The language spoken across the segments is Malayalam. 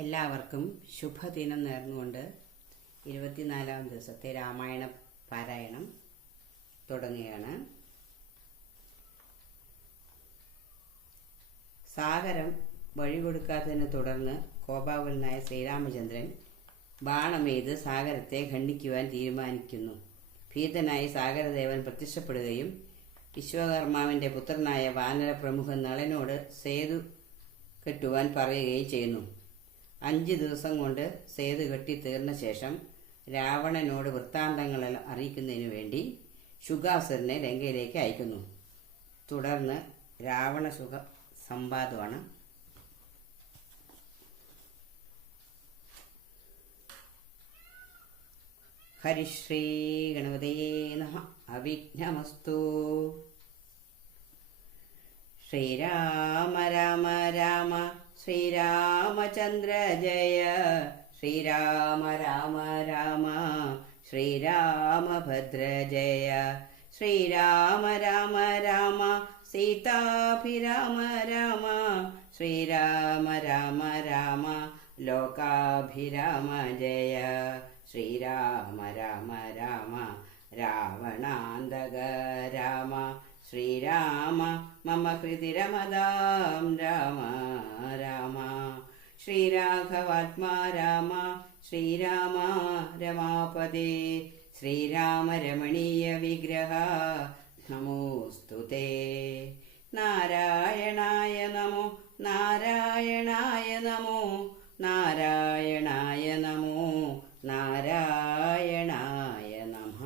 എല്ലാവർക്കും ശുഭദിനം നേർന്നുകൊണ്ട് 24-ാം ദിവസത്തെ രാമായണ പാരായണം തുടങ്ങുകയാണ്. സാഗരം വഴികൊടുക്കാത്തതിനെ തുടർന്ന് കോപാകുലനായ ശ്രീരാമചന്ദ്രൻ ബാണമെയ്ത് സാഗരത്തെ ഖണ്ഡിക്കുവാൻ തീരുമാനിക്കുന്നു. ഭീതനായി സാഗരദേവൻ പ്രത്യക്ഷപ്പെടുകയും വിശ്വകർമാവിൻ്റെ പുത്രനായ വാനര പ്രമുഖൻ നളനോട് സേതു കെട്ടുവാൻ പറയുകയും ചെയ്യുന്നു. 5 ദിവസം കൊണ്ട് സേതു കെട്ടിത്തീർന്ന ശേഷം രാവണനോട് വൃത്താന്തങ്ങളെല്ലാം അറിയിക്കുന്നതിനു വേണ്ടി ശുകാസുരനെ ലങ്കയിലേക്ക് അയക്കുന്നു. തുടർന്ന് രാവണശുക സംവാദമാണ്. ഹരിശ്രീ ഗണപതയേ നമഃ. അവിഘ്നമസ്തു. ശ്രീരാമ രാമ രാമ ശ്രീരാമചന്ദ്ര ജയ. ശ്രീരാമ രാമ രാമ ശ്രീരാമഭദ്ര ജയ. ശ്രീരാമ രാമ രാമ സീതാഭിരാമ രാമ. ശ്രീരാമ രാമ രാമ ലോകാഭിരാമ ജയ. ശ്രീരാമ രാമ രാമ രാവണാന്തക രാമ. ശ്രീരാമ മമ ഹൃദി രമതാം രാമ രാമ. ശ്രീരാഘവാത്മാ രാമ ശ്രീരാമ രമാപദേ. ശ്രീരാമ രമണീയ വിഗ്രഹ നമോസ്തുതേ. നാരായണായ നമോ നാരായണായ നമോ നാരായണായ നമോ നാരായണായ നമഃ.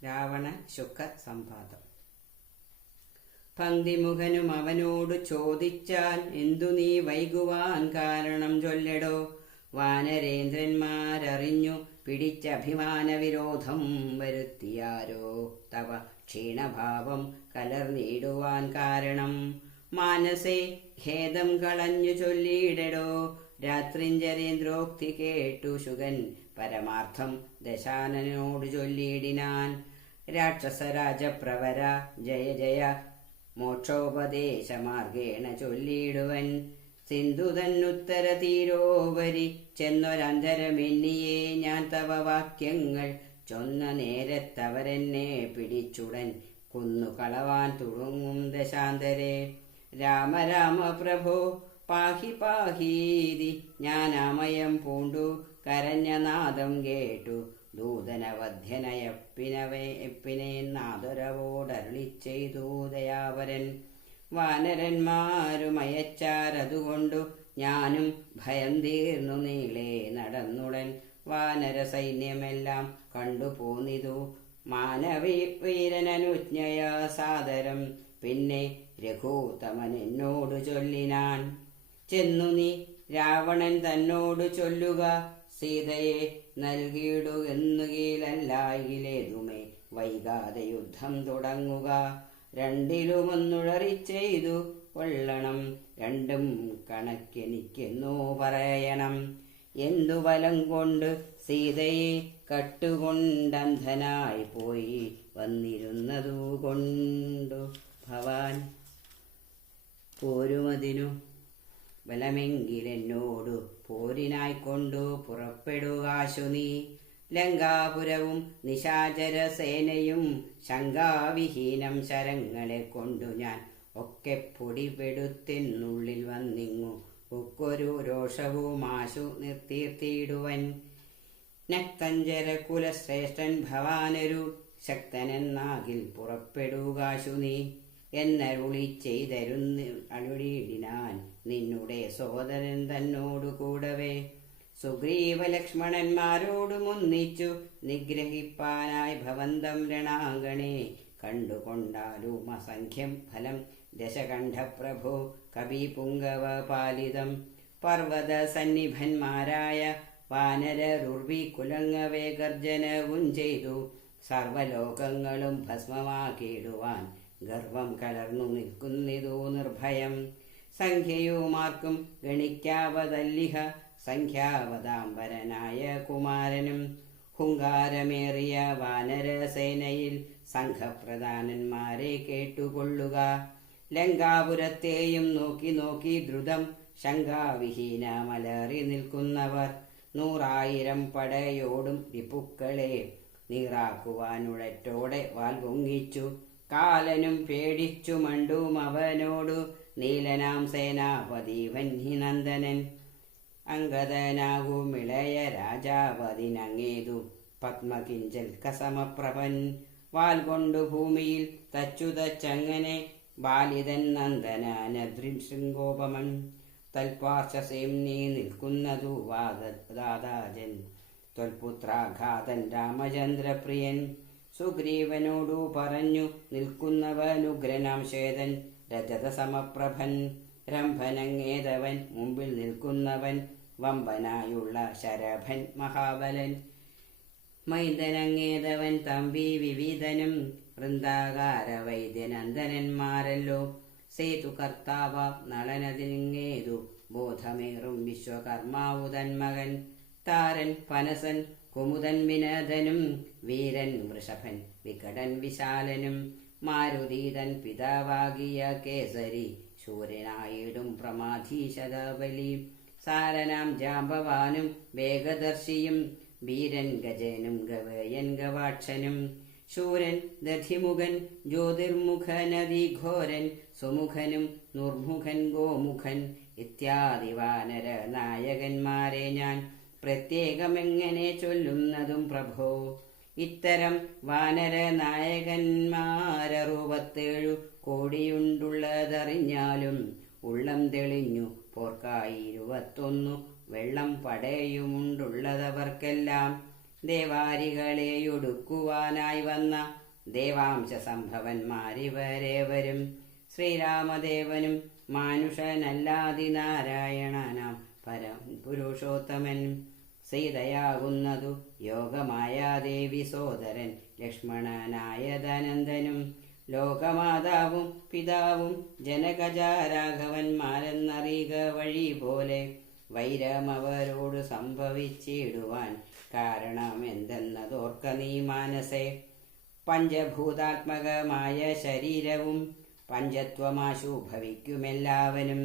രാവണ ശുക സംവാദം. പങ്ക്തിമുഖനും അവനോട് ചോദിച്ചാൻ, എന്തു നീ വൈകുവാൻ കാരണം ചൊല്ലടോ. വാനരേന്ദ്രന്മാരറിഞ്ഞു പിടിച്ച അഭിമാന വിരോധം വരുത്തിയാരോ. തവ ക്ഷീണഭാവം കലർന്നിടുവാൻ കാരണം മാനസേ ഖേദം കളഞ്ഞു ചൊല്ലിയിടടോ. രാത്രിഞ്ചരേന്ദ്രോക്തി കേട്ടു ശുകൻ പരമാർത്ഥം ദശാനനോട് ചൊല്ലിയിടിനാൻ. രാക്ഷസരാജപ്രവര ജയ ജയ മോക്ഷോപദേശമാർഗേണ ചൊല്ലിയിടുവൻ. സിന്ധു തന്നുത്തര തീരോവരി ചെന്നൊരന്തരമെന്നിയേ ഞാൻ തവ വാക്യങ്ങൾ ചൊന്ന നേരത്തവരെന്നെ പിടിച്ചുടൻ കൊന്നു കളവാൻ തുടങ്ങും ദശാന്തരെ. രാമ രാമ പ്രഭോ പാഹി പാഹീതി ഞാനാമയം പൂണ്ടു കരഞ്ഞ നാദം കേട്ടു. ദൂതനവധ്യനയപ്പിനെ നാദരവോടരുളി ചെയ്തു ദയാവരൻ. വാനരന്മാരുമയച്ചാരതുകൊണ്ടു ഞാനും ഭയം തീർന്നു നീളെ നടന്നുടൻ. വാനര സൈന്യമെല്ലാം കണ്ടുപോന്നിതു മാനവീരനനുജ്ഞയ സാദരം. പിന്നെ രഘൂത്തമൻ എന്നോട് ചൊല്ലിനാൻ, ചെന്നു നീ രാവണൻ തന്നോട് ചൊല്ലുക. സീതയെ നൽകിയിടു എന്നുകീലല്ലായിലേതുമേ വൈകാതെ യുദ്ധം തുടങ്ങുക. രണ്ടിലുമൊന്നുഴറി ചെയ്തു കൊള്ളണം, രണ്ടും കണക്കെനിക്കെന്നു പറയണം. എന്തു ബലം കൊണ്ട് സീതയെ കട്ടുകൊണ്ടന്ധനായി പോയി വന്നിരുന്നതു കൊണ്ടു ഭവാൻ പോരുമതിനു ബലമെങ്കിലെന്നോടു പോരിനായിക്കൊണ്ടു പുറപ്പെടുകാശു നീ. ലങ്കാപുരവും നിശാചര സേനയും ശങ്കാവിഹീനം ശരങ്ങളെ കൊണ്ടു ഞാൻ ഒക്കെ പൊടിപെടുത്തിനുള്ളിൽ വന്നിങ്ങു ഒക്കൊരു രോഷവുമാശു നിർത്തിയിടുവൻ. നക്തഞ്ചര കുലശ്രേഷ്ഠൻ ഭവാനൊരു ശക്തനെന്നാകിൽ പുറപ്പെടുകാശു നീ എന്നരുളി ചെയ്തരുളിയിടിനാൻ നിന്നുടെ സോദരൻ തന്നോടു കൂടവേ. സുഗ്രീവ ലക്ഷ്മണന്മാരോടുമൊന്നിച്ചു നിഗ്രഹിപ്പാനായി ഭവന്തം രണാങ്കണേ കണ്ടുകൊണ്ടാലും അസംഖ്യം ഫലം ദശകണ്ഠപ്രഭോ കവിപുങ്കവ പാലിതം. പർവ്വത സന്നിഭന്മാരായ വാനരരുർവി കുലങ്ങവേ ഗർജനവും ചെയ്തു സർവലോകങ്ങളും ഭസ്മമാക്കിയിടുവാൻ ഗർവം കലർന്നു നിൽക്കുന്നിതു നിർഭയം. സംഖ്യയുമാർക്കും ഗണിക്കാവതല്ലിഹ സംഖ്യാവതാംബരനായ കുമാരനും. ഹുങ്കാരമേറിയ വാനരസേനയിൽ സംഘപ്രധാനന്മാരെ കേട്ടുകൊള്ളുക. ലങ്കാപുരത്തെയും നോക്കി നോക്കി ദ്രുതം ശങ്കാവിഹീന മലറി നിൽക്കുന്നവർ 100,000 പടയോടും വിപുക്കളെ നീറാക്കുവാനുഴറ്റോടെ വാൽ പൊങ്ങിച്ചു. കാലനും പേടിച്ചു മണ്ടും അവനോടു നീലനാം സേനാപതി വന്യനന്ദനൻ. അംഗതനാകുമിളയ രാജാവതിനങ്ങേതു പത്മകിഞ്ചൽ കസമപ്രഭൻ. വാൽ കൊണ്ടു ഭൂമിയിൽ തച്ചുതച്ചങ്ങനെ ബാലിതൻ നന്ദനദ്രിൻ ശൃംഗോപമൻ. തൽപാർശ്വസേംനീ നിൽക്കുന്നതു വാദാദാജൻ ത്വൽപുത്രാഘാതൻ രാമചന്ദ്രപ്രിയൻ. സുഗ്രീവനോടു പറഞ്ഞു നിൽക്കുന്നവനുഗ്രനാം ശ്വേതൻ രജതസമപ്രഭൻ. രംഭനങ്ങേതവൻ മുമ്പിൽ നിൽക്കുന്നവൻ വമ്പനായുള്ള ശരഭൻ മഹാബലൻ. മൈന്ദനങ്ങേതവൻ തമ്പി വിവിധനും വൃന്ദാകാര വൈദ്യനന്ദനന്മാരല്ലോ. സേതുകർത്താവ നളനതിങ്ങേതു ബോധമേറും വിശ്വകർമാവു തന്മകൻ. താരൻ പനസൻ കുമുദൻ വിനദനും വീരൻ വൃഷഭൻ വികടൻ വിശാലനും. മാരുതീതൻ പിതാവാകിയ കേസരി ശൂരനായിടും പ്രമാധീശതബലി. സാരനാം ജാമ്പവാനും വേഗദർശിയും വീരൻ ഗജനും ഗവയൻ ഗവാക്ഷനും. ശൂരൻ ദധിമുഖൻ ജ്യോതിർമുഖനദിഘോരൻ സുമുഖനും നിർമുഖൻ ഗോമുഖൻ ഇത്യാദി വാനര നായകന്മാരെ ഞാൻ പ്രത്യേകമെങ്ങനെ ചൊല്ലുന്നതും പ്രഭോ. ഇത്തരം വാനര നായകന്മാരറുപത്തേഴു കോടിയുണ്ടുള്ളതറിഞ്ഞാലും ഉള്ളം തെളിഞ്ഞു പോർക്കായി 21 വെള്ളം പടയുമുണ്ടുള്ളതവർക്കെല്ലാം. ദേവാരികളെയൊടുക്കുവാനായി വന്ന ദേവാംശ സംഭവന്മാരിവരേവരും. ശ്രീരാമദേവനും മാനുഷനല്ലാതിനാരായണനാം പരം പുരുഷോത്തമൻ. സീതയാകുന്നതു യോഗമായാദേവി സോദരൻ ലക്ഷ്മണനായതനന്ദനും. ലോകമാതാവും പിതാവും ജനകജാരാഘവന്മാരെന്നറിയുക വഴി പോലെ. വൈരമവരോട് സംഭവിച്ചിടുവാൻ കാരണമെന്തെന്നതോർക്ക നീ മാനസേ. പഞ്ചഭൂതാത്മകമായ ശരീരവും പഞ്ചത്വമാശു ഭവിക്കുമെല്ലാവനും.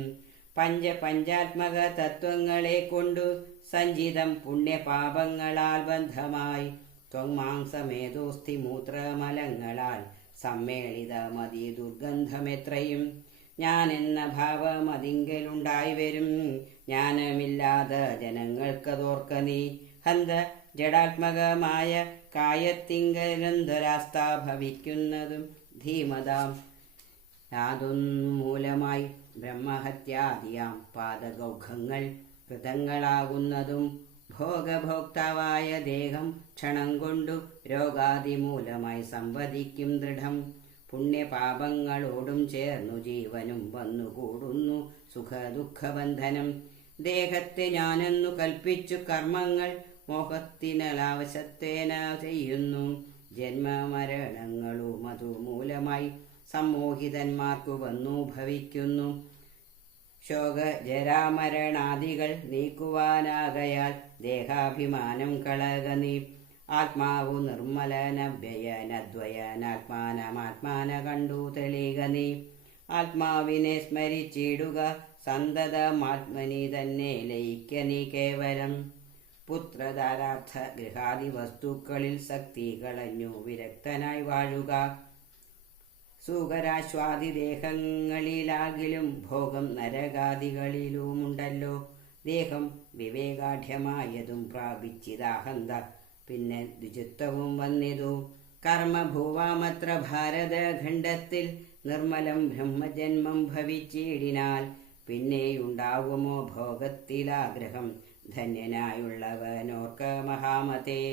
പഞ്ചാത്മക തത്വങ്ങളെ കൊണ്ടു സഞ്ചിതം പുണ്യപാപങ്ങളാൽ ബന്ധമായി. ത്വമാംസമേതോസ്ഥി മൂത്രമലങ്ങളാൽ സമ്മേളിതമതി ദുർഗന്ധമെത്രയും. ഞാനെന്ന ഭാവമതിങ്കലുണ്ടായി വരും. ജ്ഞാനമില്ലാത്ത ജനങ്ങൾക്കതോർക്ക നീ. ഹന്ത ജഡാത്മകമായ കായത്തിങ്കലന്തരാസ്ഥ ഭവിക്കുന്നതും ധീമതാം. യാതൊന്നുമൂലമായി ബ്രഹ്മഹത്യാദിയാം പാദഗൗഘങ്ങൾ കൃതങ്ങളാകുന്നതും. ഭോഗഭോക്താവായ ദേഹം ക്ഷണം കൊണ്ടു രോഗാദിമൂലമായി സംവദിക്കും ദൃഢം. പുണ്യപാപങ്ങളോടും ചേർന്നു ജീവനും വന്നുകൂടുന്നു സുഖദുഃഖബന്ധനം. ദേഹത്തെ ഞാനെന്നു കൽപ്പിച്ചു കർമ്മങ്ങൾ മോഹത്തിനലാവശത്തേന ചെയ്യുന്നു. ജന്മമരണങ്ങളും അതുമൂലമായി സമ്മോഹിതന്മാർക്കു വന്നു ഭവിക്കുന്നു. ശോകജരാമരണാദികൾ നീക്കുവാനാകയാൽ ദേഹാഭിമാനം കളക നീ. ആത്മാവു നിർമ്മലനവ്യയനദ്വയനാത്മാനമാത്മാന കണ്ടു തെളിക നീ. ആത്മാവിനെ സ്മരിച്ചിടുക സന്തതമാത്മനി തന്നെ ലയിക്ക നീ കേവലം. പുത്രധാരാർത്ഥ ഗൃഹാദി വസ്തുക്കളിൽ ശക്തി കളഞ്ഞു വിരക്തനായി വാഴുക. സുഖരാശ്വാദിദേഹങ്ങളിലാകിലും ഭോഗം നരകാദികളിലുമുണ്ടല്ലോ. ദേഹം വിവേകാഢ്യമായതും പ്രാപിച്ചിതാഹന്ത പിന്നെ ദ്വിജിത്വവും വന്നിതു. കർമ്മഭൂവാമത്ര ഭാരതഖണ്ഡത്തിൽ നിർമ്മലം ബ്രഹ്മജന്മം ഭവിച്ചിടിനാൽ പിന്നെയുണ്ടാകുമോ ഭോഗത്തിലാഗ്രഹം. ധന്യനായുള്ളവനോർക്ക മഹാമതേ.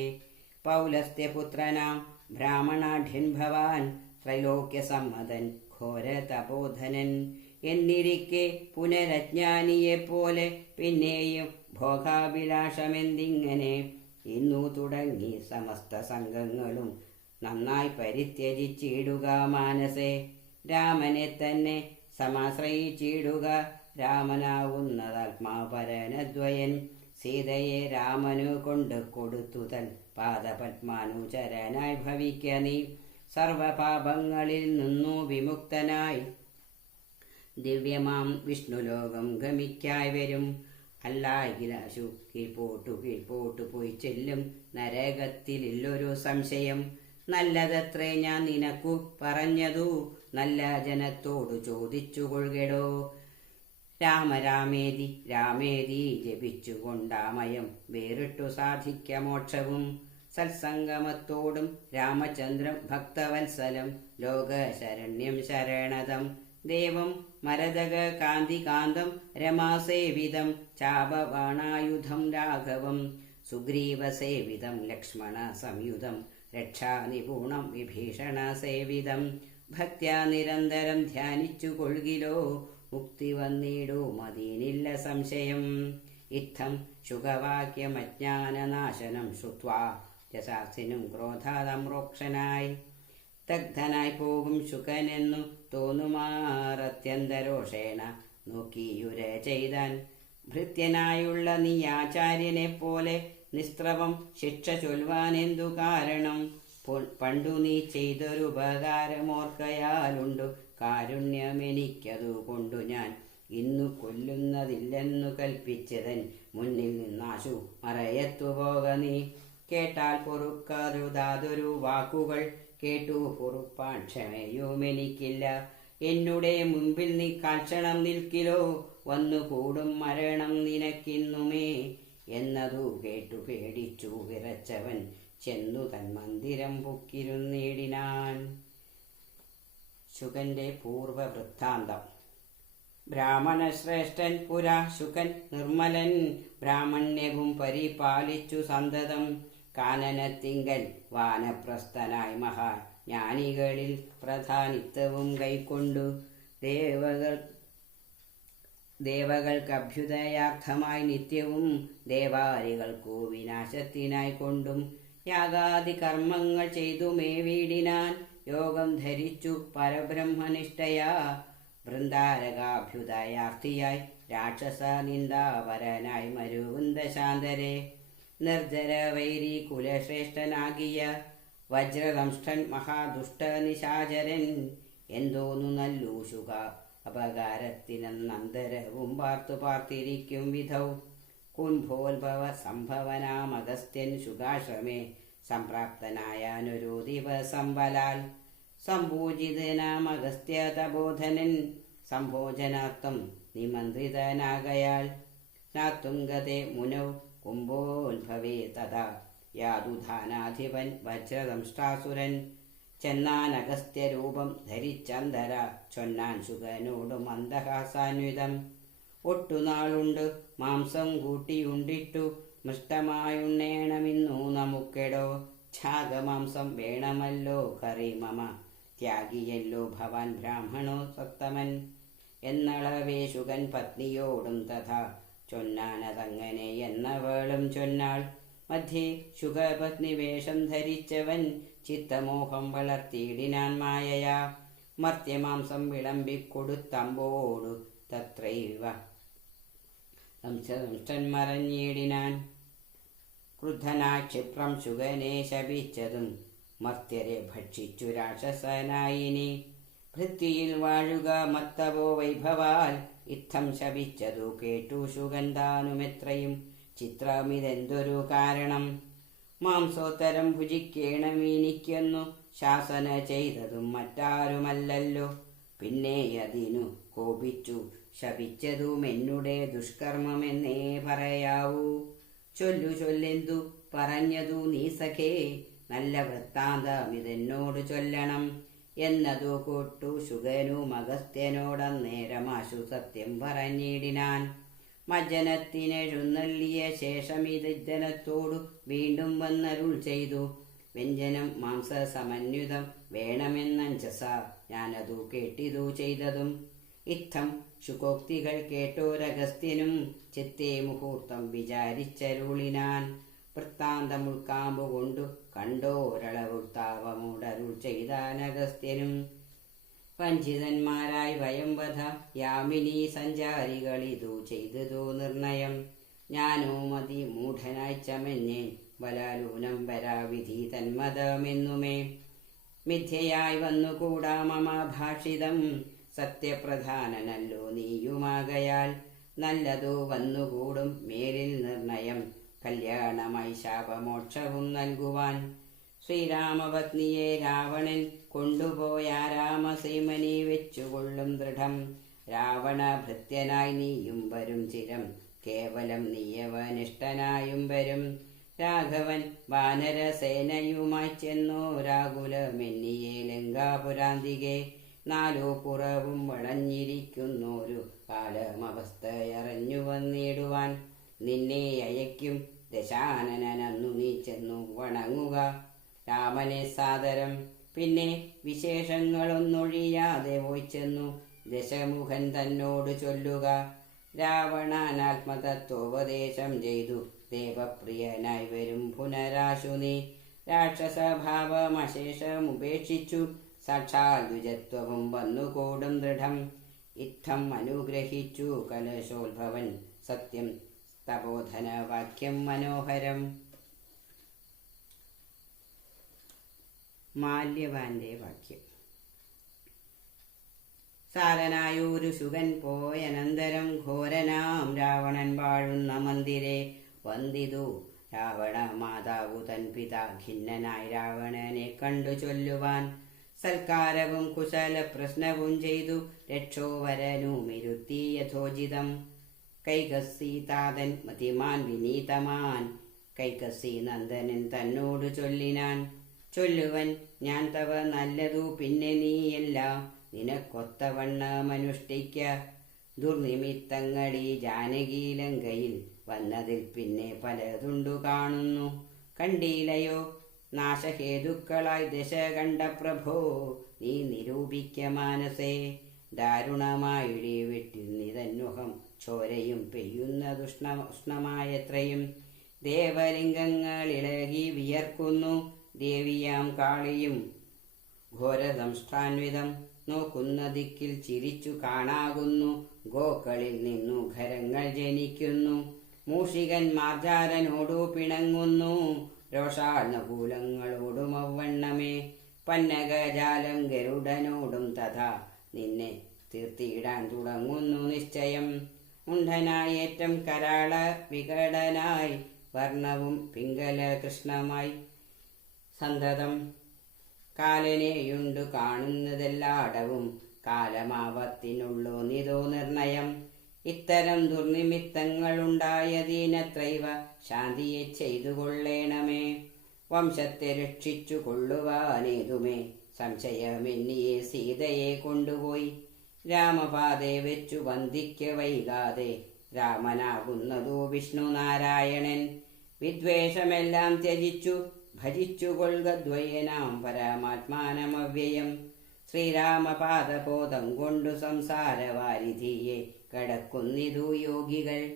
പൗലസ്ത്യപുത്രനാം ബ്രാഹ്മണാഢ്യൻ ഭവാൻ ത്രൈലോക്യസമ്മതൻ ഘോര തപോധനൻ. എന്നിരിക്കെ പുനരജ്ഞാനിയെപ്പോലെ പിന്നെയും ഭോഗാഭിലാഷമെന്തിങ്ങനെ. ഇന്നു തുടങ്ങി സമസ്ത സംഘങ്ങളും നന്നായി പരിത്യജിച്ചിടുക മാനസേ. രാമനെ തന്നെ സമാശ്രയിച്ചിടുക. രാമനാവുന്നതാത്മാപരനദ്വയൻ. സീതയെ രാമനു കൊണ്ട് കൊടുത്തു തൻ പാദപത്മാനുചരനായി ഭവിക്ക നീ. സർവപാപങ്ങളിൽ നിന്നു വിമുക്തനായി ദിവ്യമാം വിഷ്ണുലോകം ഗമിക്കായി വരും. അല്ലായികിലാശു കീഴ്പോട്ടു പോയി ചെല്ലും. നരകത്തിലില്ലൊരു സംശയം. നല്ലതത്രേ ഞാൻ നിനക്കു പറഞ്ഞതു. നല്ല ജനത്തോടു ചോദിച്ചു കൊள்കെടോ. രാമേതി ജപിച്ചുകൊണ്ടാമയം വേറിട്ടു സാധിക്ക മോക്ഷവും. സത്സംഗമത്തോടും രാമചന്ദ്രം ഭക്തവത്സലം. ലോകശരണ്യം ശരണതം ദേവം മരതക കാന്തികാന്തം. രമാസേവിതം ചാപബാണായുധം രാഘവം. സുഗ്രീവസേവിതം ലക്ഷ്മണ സംയുതം. രക്ഷാനിപുണം വിഭീഷണ സേവിതം. ഭക്ത്യാ നിരന്തരം ധ്യാനിച്ചു കൊൾകിലോ. മുക്തി വന്നിടും അതിനില്ല സംശയം. ഇത്തം ശുഖവാക്യമജ്ഞാനനാശനം ശ്രുത്വാ രസാസിനും ക്രോധാതമ്രോക്ഷനായി ദഗ്ധനായി പോകും ശുകനെന്നു തോന്നുമാറത്യന്തരോഷേണ നോക്കിയുര ചെയ്താൻ. ഭൃത്യനായുള്ള നീ ആചാര്യനെ പോലെ നിസ്ത്രവം ശിക്ഷ ചൊൽവാനെന്തു കാരണം? പണ്ടു നീ ചെയ്തൊരുപകാരമോർക്കയാലുണ്ടു കാരുണ്യമെനിക്കതു കൊണ്ടു ഞാൻ ഇന്നു കൊല്ലുന്നതില്ലെന്നു കൽപ്പിച്ചതൻ മുന്നിൽ നിന്നാശു മറയത്തു പോക നീ. കേട്ടാൽ പൊറുക്കരുതാതൊരു വാക്കുകൾ കേട്ടു പൊറുപ്പാൻ ക്ഷമയുമെനിക്കില്ല. എന്നുടെ മുമ്പിൽ നീ കാൽക്ഷണം നിൽക്കിലോ. വന്നു കൂടും മരണം നിനക്കിന്നുമേ എന്നതു കേട്ടു പേടിച്ചു വിറച്ചവൻ ചെന്നു തൻ മന്ദിരം പൊക്കിരുന്നിടിനാൻ. ശുകന്റെ പൂർവവൃത്താന്തം. ബ്രാഹ്മണശ്രേഷ്ഠൻ പുരാ ശുകൻ നിർമ്മലൻ. ബ്രാഹ്മണ്യവും പരിപാലിച്ചു സന്തതം. കാനനത്തിങ്കൽ വാനപ്രസ്ഥനായി മഹാ ജ്ഞാനികളിൽ പ്രധാനിത്വവും കൈക്കൊണ്ടു. ദേവകൾക്കഭ്യുദയാർത്ഥമായി നിത്യവും ദേവാരികൾക്കു വിനാശത്തിനായി കൊണ്ടും യാഗാദി കർമ്മങ്ങൾ ചെയ്തുമേ വീടിനാൻ. യോഗം ധരിച്ചു പരബ്രഹ്മനിഷ്ഠയാ വൃന്ദാരകാഭ്യുദയാർത്ഥിയായി രാക്ഷസ നിന്ദാപരനായി മരുവുന്ദശാന്തരെ. നിർജ്ജര വൈരി കുലശ്രേഷ്ഠനാകിയ വജ്രദംഷ്ടൻ മഹാദുഷ്ടനിശാചരൻ. എന്തോന്നു നല്ലു ശുക അപകാരത്തിനന്തരവും പാർത്തിരിക്കും വിധൗ. കുംഭോത്ഭവ സംഭവനാമഗസ്ത്യൻ ശുകാശ്രമേ സംപ്രാപ്തനായാനൊരു ദിവസം ബലാൽ. സംപൂജിതനാമഗസ്ത്യ തപോധനൻ സംഭോജനാർത്ഥം നിമന്ത്രിതനാകയാൽ. നാത്തുംഗതേ മുനൗ കുംഭോത്ഭവേ തഥാ യാതുധാനാധിപൻ വജ്രദംഷ്ടാസുരൻ. ചെന്നാനഗസ്ത്യരൂപം ധരിച്ചന്തര ചൊന്നാൻ ശുകനോടു മന്ദഹാസാന്വിതം. ഒട്ടുനാളുണ്ട് മാംസം കൂട്ടിയുണ്ടിട്ടു മിഷ്ടമായുണ്ണേണമിന്നു നമുക്കെടോ. ഛാഗമാംസം വേണമല്ലോ കറി മമ ത്യാഗിയല്ലോ ഭവാൻ ബ്രാഹ്മണോ സത്തമൻ. എന്നളവേ ശുകൻ പത്നിയോടും തഥാ ചൊന്നാനതങ്ങനെ എന്നവളും ചൊന്നാൾ. മധ്യേ ശുകപത്നി വേഷം ധരിച്ചവൻ ചിത്തമോഹം വളർത്തിയിടിനാൻ മായയാ. മർത്യമാംസം വിളമ്പിക്കൊടുത്തമ്പോടു തത്രൈവ ദംഷ്ടൻ മറഞ്ഞിടിനാൻ. ക്രുദ്ധനായി ക്ഷിപ്രം ശുകനെ ശപിച്ചതും മർത്യരെ ഭക്ഷിച്ചു രാക്ഷസനായിനി. ഭൃത്യയിൽ വാഴുക മത്തവോ വൈഭവാൽ ഇത്തം ശപിച്ചതു കേട്ടു ശുകൻ താനുമെത്രയും ചിത്രമിതെന്തൊരു കാരണം. മാംസോത്തരം ഭുജിക്കേണമെനിക്കെന്നു ശാസന ചെയ്തതും മറ്റാരുമല്ലല്ലോ. പിന്നെ അതിനു കോപിച്ചു ശപിച്ചതുമെന്നുടെ ദുഷ്കർമ്മമെന്നേ പറയാവൂ. ചൊല്ലെന്തു പറഞ്ഞതു നീ സഖേ, നല്ല വൃത്താന്തമിതെന്നോട് ചൊല്ലണം എന്നതു കൊട്ടു ശുകനും അഗസ്ത്യനോടന്നേരമാശു സത്യം പറഞ്ഞിടിനാൻ. മജ്ജനത്തിനെഴുന്നള്ളിയ ശേഷമിതജ്ജനത്തോടു വീണ്ടും വന്നരുൾ ചെയ്തു. വ്യഞ്ജനം മാംസസമന്വിതം വേണമെന്നഞ്ചസ ഞാനതു കേട്ടിതു ചെയ്തതും. ഇത്തം ശുകോക്തികൾ കേട്ടോരഗസ്ത്യനും ചിത്തേ മുഹൂർത്തം വിചാരിച്ചരുളിനാൻ. വൃത്താന്തം ഉൾക്കാമ്പുകൊണ്ടു കണ്ടോരളവുത്താവമുടരുൾ ചെയ്താനഗസ്ത്യനും. വഞ്ചിതന്മാരായി വയംവധ യാമിനി സഞ്ചാരികളിതു ചെയ്തതു നിർണയം. ഞാനോ മതി മൂഢനായി ചമഞ്ഞേൻ ബലാലൂനം വരാവിധി തന്മതമെന്നുമേ. മിഥ്യയായി വന്നുകൂടാ മമ ഭാഷിതം സത്യപ്രധാനനല്ലോ നീയുമാകയാൽ നല്ലതു വന്നുകൂടും മേലിൽ നിർണയം. കല്യാണമായി ശാപമോക്ഷവും നൽകുവാൻ ശ്രീരാമപത്നിയെ രാവണൻ കൊണ്ടുപോയാരാമസീമനി വെച്ചുകൊള്ളും ദൃഢം. രാവണ ഭൃത്യനായി നീയും വരും ചിരം, കേവലം നീയവനിഷ്ടനായും വരും. രാഘവൻ വാനരസേനയുമായി ചെന്നു രാകുലമെന്നിയെ ലങ്കാപുരാന്തികെ. നാലു പുറവും വളഞ്ഞിരിക്കുന്നൊരു കാലമവസ്ഥയറിഞ്ഞു വന്നിടുവാൻ. നിന്നെ അയക്കും ദശാനനന്നു നീ ചെന്നു വണങ്ങുക രാമനെ സാദരം. പിന്നെ വിശേഷങ്ങളൊന്നൊഴിയാതെ പോയി ചെന്നു ദശമുഖൻ തന്നോട് ചൊല്ലുക. രാവണാനാത്മതത്വോപദേശം ചെയ്തു ദേവപ്രിയനായി വരും പുനരാശു നീ. രാക്ഷസഭാവമശേഷമുപേക്ഷിച്ചു സാക്ഷാൽ ദ്വിജത്വവും വന്നുകൂടും ദൃഢം. ഇത്തം അനുഗ്രഹിച്ചു കലശോത്ഭവൻ സത്യം തപോധന വാക്യം മനോഹരം. മാല്യവാന്റെ വാക്യം. സാരനായൊരു ശുകൻ പോയനന്തരം ഘോരനാം രാവണൻ വാഴുന്ന മന്ദിരെ വന്ദിതു രാവണ മാതാവു തൻ പിതാ. ഖിന്നനായി രാവണനെ കണ്ടു ചൊല്ലുവാൻ സൽക്കാരവും കുശല പ്രശ്നവും ചെയ്തു രക്ഷോവരനുമിരുത്തി യഥോചിതം. കൈകസി താതൻ മതിമാൻ വിനീതമാൻ കൈകസി നന്ദനൻ തന്നോട് ചൊല്ലിനാൻ. ചൊല്ലുവൻ ഞാൻ തവ നല്ലതു പിന്നെ നീയെല്ലാം നിനക്കൊത്തവണ്ണമനുഷ്ഠിക്ക. ദുർനിമിത്തങ്ങളീ ജാനകി ലങ്കയിൽ വന്നതിൽ പിന്നെ പലതുണ്ടു കാണുന്നു. കണ്ടീലയോ നാശഹേതുക്കളായി ദശ കണ്ട പ്രഭോ നീ നിരൂപിക്ക മാനസേ. ദാരുണമായിടി വെട്ടിൽ നിതന്മുഖം ചോരയും പെയ്യുന്നതുഷ്ണമായത്രയും. ദേവലിംഗങ്ങളിളകി വിയർക്കുന്നു ദേവിയാം കാളിയും ഘോരദംഷ്ടാൻവിധം. നോക്കുന്ന ദിക്കിൽ ചിരിച്ചു കാണാകുന്നു ഗോക്കളിൽ നിന്നു ഖരങ്ങൾ ജനിക്കുന്നു. മൂഷികൻ മാർജാരനോടു പിണങ്ങുന്നു രോഷാനകൂലങ്ങളോടും അവണ്ണമേ. പന്നകജാലം ഗരുഡനോടും തഥാ നിന്നെ തീർത്തിയിടാൻ തുടങ്ങുന്നു നിശ്ചയം. മുണ്ഡനായേറ്റം കരാള വികടനായി വർണ്ണവും പിങ്കല കൃഷ്ണമായി സന്തതം. കാലനെയുണ്ടു കാണുന്നതെല്ലാടവും കാലമാവത്തിനുള്ളൂ നിതോ നിർണയം. ഇത്തരം ദുർനിമിത്തങ്ങളുണ്ടായതീനത്രൈവ ശാന്തിയെ ചെയ്തു കൊള്ളേണമേ. വംശത്തെ രക്ഷിച്ചു കൊള്ളുവാനേതുമേ സംശയമെന്നിയെ സീതയെ കൊണ്ടുപോയി. രാമപാതെ വെച്ചു വന്ദിക്ക വൈകാതെ രാമനാകുന്നതു വിഷ്ണുനാരായണൻ. വിദ്വേഷമെല്ലാം ത്യജിച്ചു ഭജിച്ചുകൊള്ളുക ദ്വയനാം പരമാത്മാനമവ്യയം. ശ്രീരാമപാദബോധം കൊണ്ടു സംസാരവാരിധിയെ കടക്കുന്നിതു യോഗികൾ.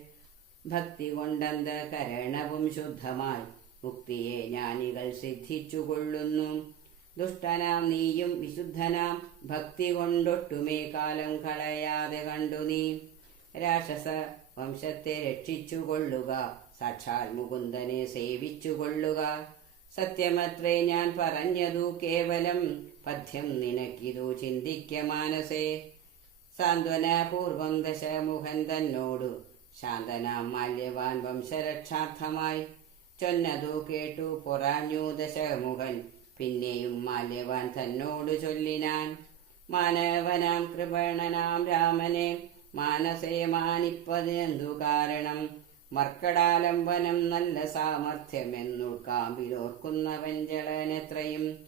ഭക്തി കൊണ്ടന്തകരണവും ശുദ്ധമായി മുക്തിയെ ജ്ഞാനികൾ സിദ്ധിച്ചുകൊള്ളുന്നു. ദുഷ്ടനാം നീയും വിശുദ്ധനാം ഭക്തി കൊണ്ടൊട്ടുമേ കാലം കളയാതെ കണ്ടു നീ. രാക്ഷസ വംശത്തെ രക്ഷിച്ചുകൊള്ളുക സാക്ഷാൽ മുകുന്ദനെ സേവിച്ചുകൊള്ളുക. സത്യമത്രേ ഞാൻ പറഞ്ഞതു കേവലം പഥ്യം നിനക്കിതു ചിന്തിക്ക മാനസേ. സാന്ത്വനപൂർവം ദശമുഖൻ തന്നോടു ശാന്തനാം മാല്യവാൻ വംശരക്ഷാർത്ഥമായി ചൊന്നതു കേട്ടു പൊറാഞ്ഞു ദശമുഖൻ. പിന്നെയും മാല്യവാൻ തന്നോടു ചൊല്ലിനാൻ. മാനവനാം കൃപണനാം രാമനെ മാനസേ മാനിപ്പതിനെന്തു കാരണം. മർക്കടാലംബനം നല്ല സാമർഥ്യമെന്നുൾക്കാമ്പിലോർക്കുന്നവൻ ജളനെത്രയും.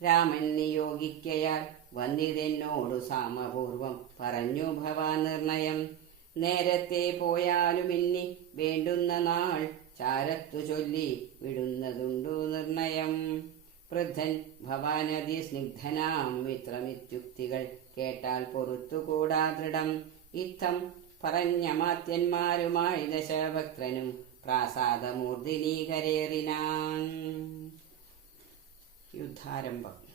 രാമൻ നിയോഗിക്കയാൽ വന്നിതെന്നോടു സാമപൂർവം പറഞ്ഞു ഭവാനിർണയം. നേരത്തെ പോയാലും ഇനി വേണ്ടുന്ന നാൾ ചാരത്തു ചൊല്ലി വിടുന്നതുണ്ടു നിർണയം. വൃദ്ധൻ ഭവാനതി സ്നിഗ്ധനാം മിത്രമിത്യുക്തികൾ കേട്ടാൽ പൊറുത്തുകൂടാ ദൃഢം. ഇത്തം പറഞ്ഞമാത്യന്മാരുമായി ദശഭക്തനും പ്രാസാദമൂർധിനീകരേറിനാൻ. യുദ്ധാരംഭം.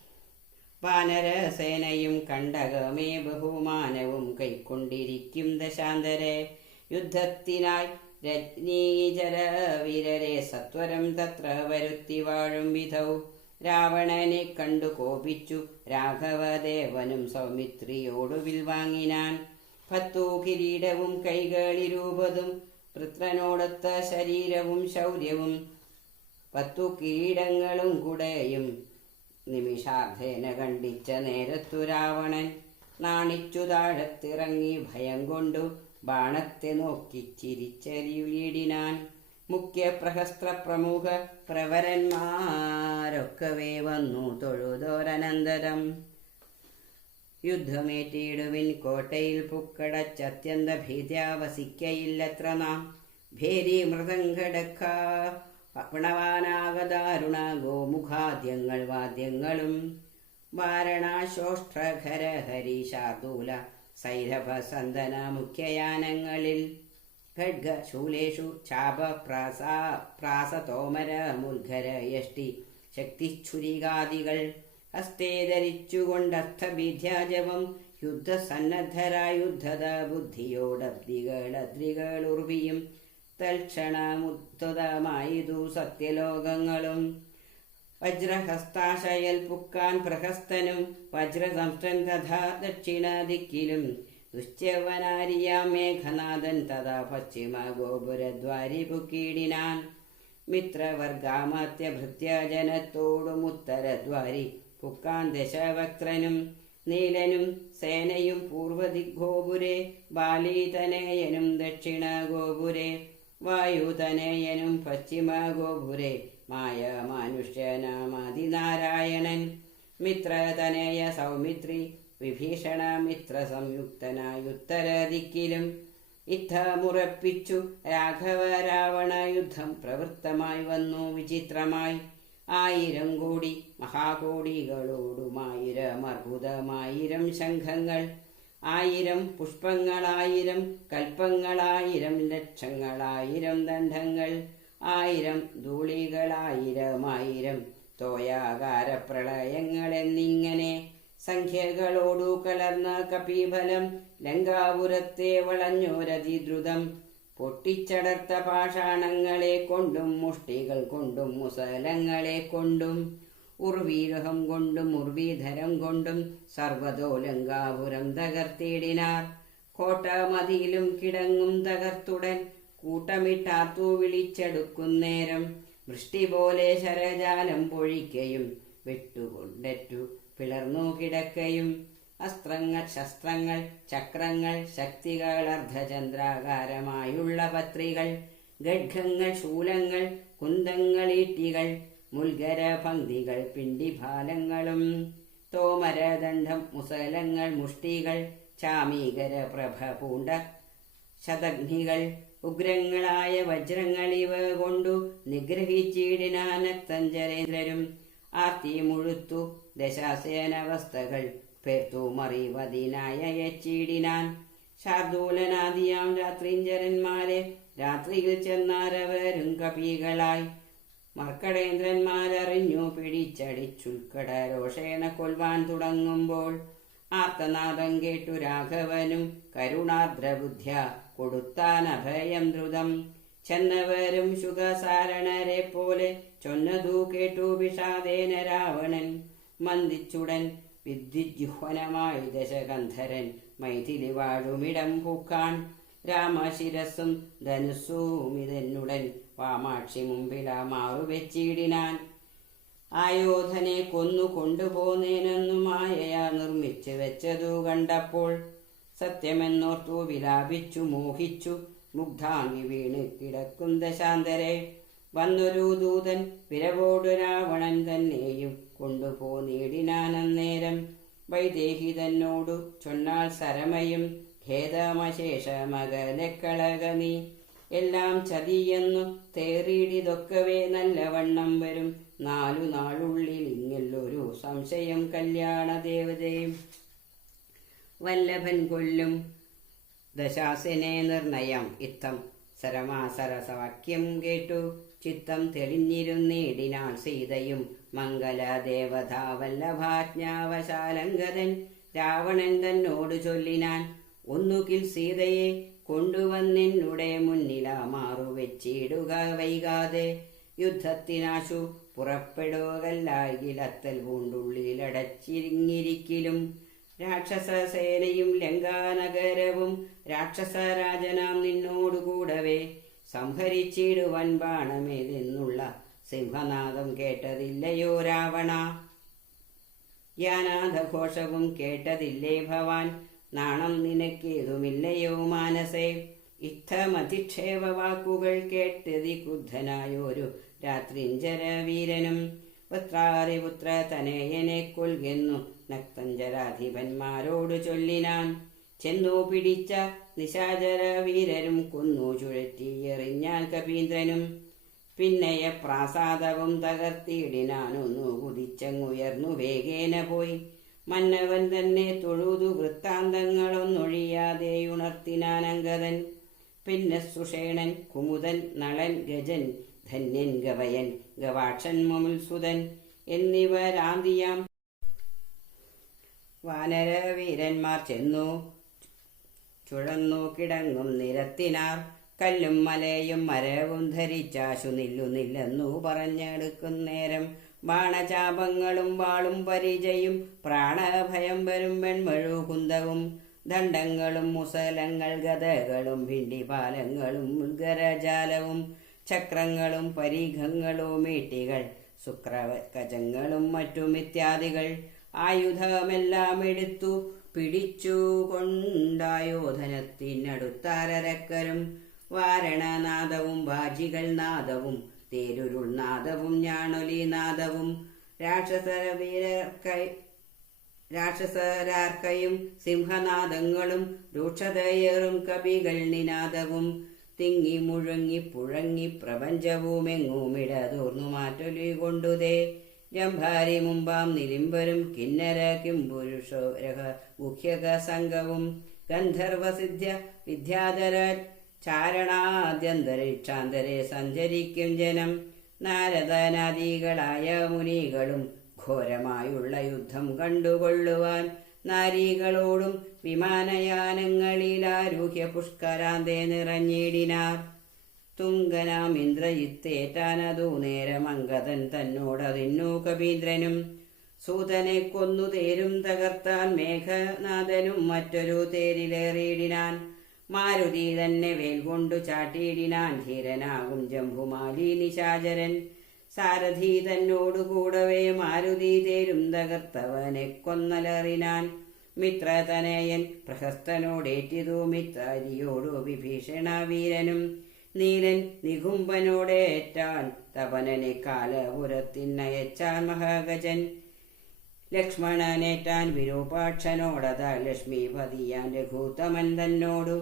വാനരസേനയും കണ്ടകമേ ബഹുമാനവും കൈക്കൊണ്ടിരിക്കും ദശാന്തരെ. യുദ്ധത്തിനായി രജ്ഞീചര വീരരെ സത്വരം തത്ര വരുത്തി വാഴും വിധൗ. രാവണനെ കണ്ടു കോപിച്ചു രാഘവദേവനും സൗമിത്രിയോടു വിൽവാങ്ങിനാൻ. 10 കിരീടവും കൈകളിരൂപതും പുത്രനോടൊത്ത ശരീരവും ശൗര്യവും 10 കിരീടങ്ങളും കുടയും നിമിഷാർദ്ധേന കണ്ടിച്ച നേരത്തു രാവണൻ നാണിച്ചു താഴത്തിറങ്ങി ഭയം കൊണ്ടു ബാണത്തെ നോക്കി ചിരിച്ചെറിയിടിനാൻ. മുഖ്യ പ്രഹസ്ത്ര പ്രമുഖ പ്രവരന്മാരൊക്കവേ വന്നു തൊഴുതോരനന്തരം. യുദ്ധമേറ്റിടുവിൻ കോട്ടയിൽ പുക്കടച്ചത്യന്ത ഭീത്യാവസിക്കയില്ലത്ര നാം. ഭേരി മൃദംഘടക്ക പണവാനാഗദാരുണ ഗോമുഖാദ്യങ്ങൾ വാദ്യങ്ങളും വാരണാശോഷ്ട്രഖര ഹരി ശാർദൂല സൈരഭ സന്ദന മുഖ്യയാനങ്ങളിൽ ഖഡ്ഗ ശൂലേഷു ചാപ പ്രാസതോമര മുൽഘര യഷ്ടി ശക്തിച്ഛുരികാദികൾ ഹസ്തേ ധരിച്ചുകൊണ്ടർത്ഥഭീധ്യാജവം യുദ്ധസന്നദ്ധരായുദ്ധത ബുദ്ധിയോടബ്ദികളദ്രികളുർവിയും തൽക്ഷണമുദ്ധതമായിതു സത്യലോകങ്ങളും. വജ്രഹസ്താശയൽ പുക്കാൻ പ്രഹസ്തനും വജ്രസംഷ്ടൻ തഥാ ദക്ഷിണദിക്കിലും ദുശ്യവനാരിയാം മേഘനാഥൻ തഥാ പശ്ചിമ ഗോപുരദ്വാരി പുക്കീടിനാൻ. മിത്രവർഗാമത്യഭൃത്യജനത്തോടുമുത്തരദ്വാരി പുക്കാൻ ദശവക്ത്രനും നീലനും സേനയും പൂർവദിഗ്ഗോപുരേ ബാലീതനയനും ദക്ഷിണ ഗോപുരേ വായുതനയനും പശ്ചിമ ഗോപുരേ മായ മാനുഷ്യനാമതിനാരായണൻ. മിത്രതനയ സൗമിത്രി വിഭീഷണ മിത്ര സംയുക്തനായുത്തരദിക്കിലും യുദ്ധമുറപ്പിച്ചു രാഘവ രാവണ യുദ്ധം പ്രവൃത്തമായി വന്നു വിചിത്രമായി. 1000 കോടി മഹാകോടികളോടും 1000 അർബുദം ശംഖങ്ങൾ 1000 പുഷ്പങ്ങൾ 1000 കൽപ്പങ്ങൾ 1000 ലക്ഷങ്ങൾ 1000 ദണ്ഡങ്ങൾ 1000 ധൂളികൾ 1000 തോയാകാര പ്രളയങ്ങൾ എന്നിങ്ങനെ സംഖ്യകളോടു കലർന്ന കപീഫലം ലങ്കാപുരത്തെ വളഞ്ഞോരതിദ്രുതം. പൊട്ടിച്ചടർത്ത പാഷാണങ്ങളെ കൊണ്ടും മുഷ്ടികൾ കൊണ്ടും മുസലങ്ങളെ കൊണ്ടും ഉർവീരഹം കൊണ്ടും ഉർവീധരം കൊണ്ടും സർവതോ ലങ്കാപുരം തകർത്തിടിനാർ. കോട്ടമതിയിലും കിടങ്ങും തകർത്തുടൻ കൂട്ടമിട്ടാത്തു വിളിച്ചെടുക്കുന്നേരം വൃഷ്ടി പോലെ ശരജാലം പൊഴിക്കയും വിട്ടുകൊണ്ടറ്റു പിളർന്നു കിടക്കയും. അസ്ത്രങ്ങൾ ശസ്ത്രങ്ങൾ ചക്രങ്ങൾ ശക്തികൾ അർദ്ധചന്ദ്രാകാരമായുള്ള പത്രികൾ ഗഡ്ഗങ്ങൾ ശൂലങ്ങൾ കുന്തങ്ങൾ ഈട്ടികൾ മുൽഗര പങ്ക്തികൾ പിണ്ടിഭാലങ്ങളും തോമരദണ്ഡം മുസലങ്ങൾ മുഷ്ടികൾ ചാമീകര പ്രഭ പൂണ്ട ശതഗ്നികൾ ഉഗ്രങ്ങളായ വജ്രങ്ങൾ ഇവ കൊണ്ടു നിഗ്രഹിച്ചിടിനാനക്തഞ്ചരേന്ദ്രരും. ആർത്തി മുഴുത്തു ദശാസേനവസ്ഥകൾ പേർത്തു മറിവതിനായ യച്ചിടിനാൻ. ശാർദൂലനാദിയാം രാത്രിഞ്ചരന്മാരെ രാത്രിയിൽ ചെന്നാരവരും കപികളായി മർക്കടേന്ദ്രന്മാരറിഞ്ഞു പിടിച്ചടിച്ചുൽക്കട രോഷേണ കൊൽവാൻ തുടങ്ങുമ്പോൾ ആർത്തനാദം കേട്ടു രാഘവനും കരുണാദ്രബുദ്ധ്യ കൊടുത്താൻ അഭയം ദ്രുതം. ചെന്നവരും ശുഖസാരണരെ പോലെ ചൊന്നതു കേട്ടു വിഷാദേന രാവണൻ. മന്ദിച്ചുടൻ വിദ്യുജ്ഹ്വനമായി ദശകന്ധരൻ മൈഥിലി വാഴുമിടം പൂക്കാൻ. രാമശിരസും ധനുസ്സുമിതെന്നുടൻ വാമാക്ഷി മുമ്പില മാറുവെച്ചിടിനാൻ. ആയോധനെ കൊന്നു കൊണ്ടുപോന്നേനെന്നു മായയാ നിർമ്മിച്ചു വെച്ചതു കണ്ടപ്പോൾ സത്യമെന്നോർത്തു വിലാപിച്ചു മോഹിച്ചു മുഗ്ധാങ്ങി വീണ് കിടക്കും ദശാന്തരെ. വന്നൊരു ദൂതൻ വിരവോടു രാവണൻ തന്നെയും കൊണ്ടുപോന്നേടിനാനന്നേരം. വൈദേഹി തന്നോടു ചൊന്നാൾ സരമയും ഖേദമശേഷമകലക്കളക നീ. എല്ലാം ചതിയെന്നു തേറിയിടിതൊക്കവേ നല്ലവണ്ണം വരും 4 നാളുള്ളിൽ ഇങ്ങല്ലൊരു സംശയം. കല്യാണ ദേവതയും വല്ലഭൻ കൊല്ലും ദശാസനെ നിർണയം. ഇത്തം സരമാസരസവാക്യം കേട്ടു ചിത്തം തെളിഞ്ഞിരുന്നേടിനാൾ സീതയും. മംഗലദേവതാ വല്ലഭാജ്ഞാവശാലങ്കതൻ രാവണൻ തന്നോട് ചൊല്ലിനാൻ. ഒന്നുകിൽ സീതയെ കൊണ്ടുവന്നെന്നുടെ മുന്നില മാറുവെച്ചിടുക വൈകാതെ. യുദ്ധത്തിനാശു പുറപ്പെടുകല്ലായിലത്തൽ പൂണ്ടുള്ളിലടച്ചിരിങ്ങിരിക്കലും രാക്ഷസസേനയും ലങ്കാനഗരവും രാക്ഷസരാജനാം നിന്നോടുകൂടവേ സംഹരിച്ചിടുവൻ ബാണമേതെന്നുള്ള സിംഹനാദം കേട്ടതില്ലയോ രാവണ? യാനാഥഘോഷവും കേട്ടതില്ലേ ഭവാൻ? നാണം നിനക്കേതുമില്ലയോ മാനസേ? ഇത്തമധിക്ഷേപ വാക്കുകൾ കേട്ടതി ക്രുദ്ധനായൊരു രാത്രിഞ്ചര വീരനും വൃത്രാരിപുത്ര തനയനെ കൊൽകെന്നു നക്തഞ്ചരാധിപന്മാരോട് ചൊല്ലിനാൻ. ചെന്നു പിടിച്ച നിശാചര വീരരും കൊന്നു ചുഴറ്റിയെറിഞ്ഞാൻ കപീന്ദ്രനും. പിന്നെയ പ്രാസാദവും തകർത്തിയിടിനാനൊന്നു കുതിച്ചങ്ങുയർന്നു വേഗേന പോയി. മന്നവൻ തന്നെ തൊഴുതു വൃത്താന്തങ്ങളൊന്നൊഴിയാതെ ഉണർത്തിനാനങ്കദൻ. പിന്നെ സുഷേണൻ, കുമുദൻ, നളൻ, ഗജൻ, ധന്യൻ, ഗവയൻ, ഗവാക്ഷൻ, മുമുൽസുതൻ എന്നിവരാന്തിയാം വാനരവീരന്മാർ ചെന്നു ചുഴന്നു കിടങ്ങും നിരത്തിനാർ. കല്ലും മലയും മരവും ധരിച്ചാശു നില്ലെന്നു പറഞ്ഞെടുക്കുന്നേരം ബാണചാപങ്ങളും വാളും പരിചയും പ്രാണഭയം വരും വെൺമഴു കുന്തവും ദണ്ഡങ്ങളും മുസലങ്ങൾ ഗദകളും ഭിണ്ടിപാലങ്ങളും ഉൽഗരജാലവും ചക്രങ്ങളും പരീഘങ്ങളും ഈട്ടികൾ ശുക്രകജങ്ങളും മറ്റുമിത്യാദികൾ ആയുധമെല്ലാം എടുത്തു പിടിച്ചു കൊണ്ടായോധനത്തിനടുത്താരക്കരും വാരണനാദവും ബാജികൾ നാദവും തേരുരുൾ നാദവും ഞാണൊലി നാദവും രാക്ഷസരാർക്കയും സിംഹനാദങ്ങളും രൂക്ഷതയേറും കവികൾ നിനാദവും തിങ്ങി മുഴങ്ങി പുഴങ്ങി പ്രപഞ്ചവുമെങ്ങുമിടതൂർന്നു മാറ്റൊലി കൊണ്ടുതേ ജംഭാരി മുമ്പാം നിലിംബരും കിന്നര കിംപുരുഷോരഹ മുഖ്യക സംഘവും ഗന്ധർവസിദ്ധ്യ വിദ്യാധര ചാരണാദ്യന്തരീക്ഷാന്തരെ സഞ്ചരിക്കും ജനം. നാരദനാദികളായ മുനികളും ഘോരമായുള്ള യുദ്ധം കണ്ടുകൊള്ളുവാൻ നാരികളോടും വിമാനയാനങ്ങളിലാരൂഹ്യ പുഷ്കരാന്തേ നിറഞ്ഞിടിനാർ. തുങ്കനാം ഇന്ദ്രജിത്തേറ്റാനതു നേരമംഗതൻ തന്നോടതിന്നു കപീന്ദ്രനും. സൂതനെ കൊന്നു തേരും തകർത്താൻ മേഘനാഥനും മറ്റൊരു തേരിലേറിയിടിനാൻ. മാരുതി തന്നെ വേൽ കൊണ്ടു ചാട്ടിയിടിനാൻ ധീരനാകും ജംബുമാലി നിശാചരൻ. സാരഥി തന്നോടുകൂടവേ മാരുതി തേരും തകർത്തവനെ കൊന്നലറിനാൻ. മിത്രതനയൻ പ്രഹസ്തനോടേറ്റിതു മിത്രാരിയോടു വിഭീഷണ വീരനും. നീലൻ നികുംബനോടേറ്റാൻ തപനനെ കാലപുരത്തിനയച്ചാൻ മഹാഗജൻ. ലക്ഷ്മണനേറ്റാൻ വിരൂപാക്ഷനോടത ലക്ഷ്മീപതിയാൻ രഘൂത്തമൻ തന്നോടു.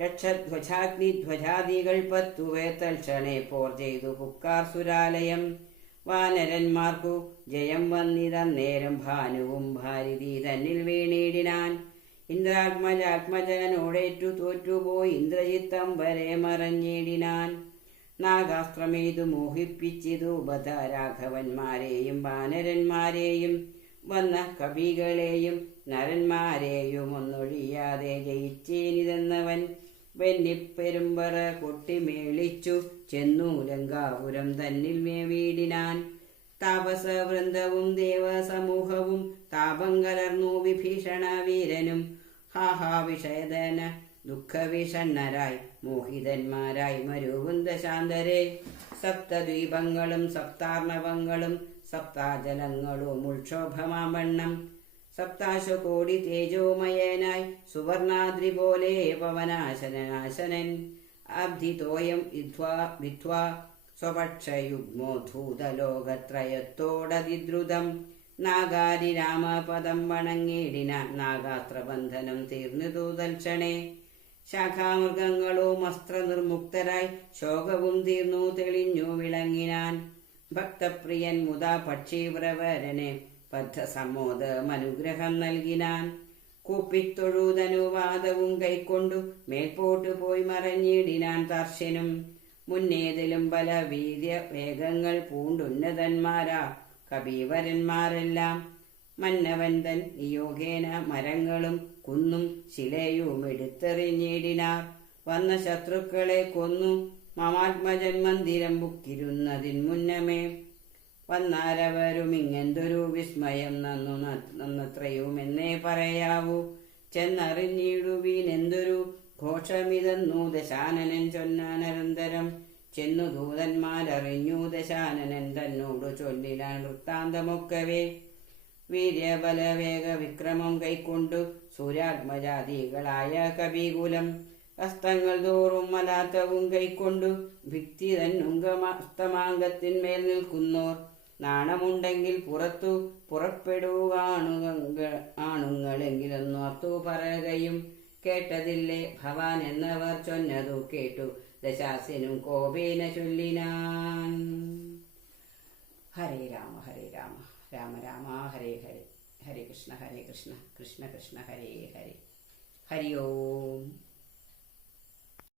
രക്ഷധ്വജാഗ്നിധ്വജാദികൾ 10 തൽക്ഷണേ പോർ ചെയ്തു പുക്കാർ സുരാലയം. വാനരന്മാർക്കു ജയം വന്നിതന്നേരം ഭാനുവും ഭാരതി തന്നിൽ വീണിടിനാൻ. ഇന്ദ്രാത്മജാത്മജനോടേറ്റു തോറ്റുപോയി ഇന്ദ്രജിത്തംബരെ മറഞ്ഞിടിനാൻ. നാഗാസ്ത്രമേതു മോഹിപ്പിച്ചിതു ബധ രാഘവന്മാരെയും വാനരന്മാരെയും വന്ന കവികളെയും നരന്മാരെയും ഒന്നൊഴിയാതെ ജയിച്ചേനിതെന്നവൻ. വെന്നിപ്പെരുമ്പറ കൊട്ടിമേളിച്ചു ചെന്നു ലങ്കാപുരം തന്നിൽ വീടിനാൻ. താപസവൃന്ദവും ദേവസമൂഹവും താപം കലർന്നു വിഭീഷണ വീരനും. ഹാഹാവിഷയദന ദുഃഖവിഷണ്ണരായി മോഹിതന്മാരായി മരുവൃന്ദശാന്തരെ. സപ്തദ്വീപങ്ങളും സപ്താർണവങ്ങളും സപ്താജലങ്ങളും ഉൾക്ഷോഭമാവണ്ണം. സപ്താശകോടി തേജോമയനായി സുവർണാദ്രി പോലെ പവനാശനാശനൻ. അബ്ധിതോയം വിധ്വാ സ്വപക്ഷയുഗ്മോധൂതലോകത്രയത്തോടതിദ്രുതം. നാഗാരി രാമപദം വണങ്ങിടിനാൻ നാഗാസ്ത്രബന്ധനം തീർന്നിതു തൽക്ഷണേ. ശാഖാമൃഗങ്ങളും അസ്ത്രനിർമുക്തരായി ശോകവും തീർന്നു തെളിഞ്ഞു വിളങ്ങിനാൻ. ഭക്തപ്രിയൻ മുതാ പക്ഷിപ്രവരനെ ബദ്ധസമ്മോദമനുഗ്രഹം നൽകിനാൻ. കൂപ്പിത്തൊഴുതനുവാദവും കൈക്കൊണ്ടു മേൽപോട്ടു പോയി മറഞ്ഞിടിനാൻ താർശ്യനും. മുന്നേതിലും പല വീര്യ വേഗങ്ങൾ പൂണ്ടുന്നതന്മാരാ കബീവരന്മാരെല്ലാം. മന്നവൻ തൻ നിയോഗേന മരങ്ങളും കുന്നും ശിലയും എടുത്തെറിഞ്ഞിടിനാർ. വന്ന ശത്രുക്കളെ കൊന്നു മമാത്മജൻ മന്ദിരം ബുക്കിരുന്നതിൻ മുന്നമേ വന്നാരവരും ഇങ്ങെന്തൊരു വിസ്മയം നന്നത്രയുമെന്നേ പറയാവൂ. ചെന്നറിഞ്ഞിടുവീനെന്തൊരു ഘോഷമിതെന്നു ദശാനനൻ ചൊന്നാനന്തരം ചെന്നു ദൂതന്മാരറിഞ്ഞു ദശാനനൻ തന്നോടു ചൊല്ലിനാൻ വൃത്താന്തമൊക്കവേ. വീര്യബലവേഗ വിക്രമം കൈക്കൊണ്ടു സൂര്യാത്മജാതികളായ കവികുലം ഹസ്തങ്ങൾ തോറും മലാത്തവും കൈക്കൊണ്ടു ഭിത്തി തന്നുങ്കമസ്തമാങ്കത്തിന്മേൽ നിൽക്കുന്നോർ നാണമുണ്ടെങ്കിൽ പുറത്തു ആണുങ്ങളെങ്കിലൊന്നോർത്തു പറയുകയും കേട്ടതില്ലേ ഭവാൻ എന്നവർ ചൊന്നതു കേട്ടു ദശാസ്യനും കോപേന ചൊല്ലിനാൻ. ഹരേ രാമ രാമ രാമ ഹരേ ഹരേ, ഹരേ കൃഷ്ണ കൃഷ്ണ കൃഷ്ണ ഹരേ ഹരേ. ഹരി ഓം.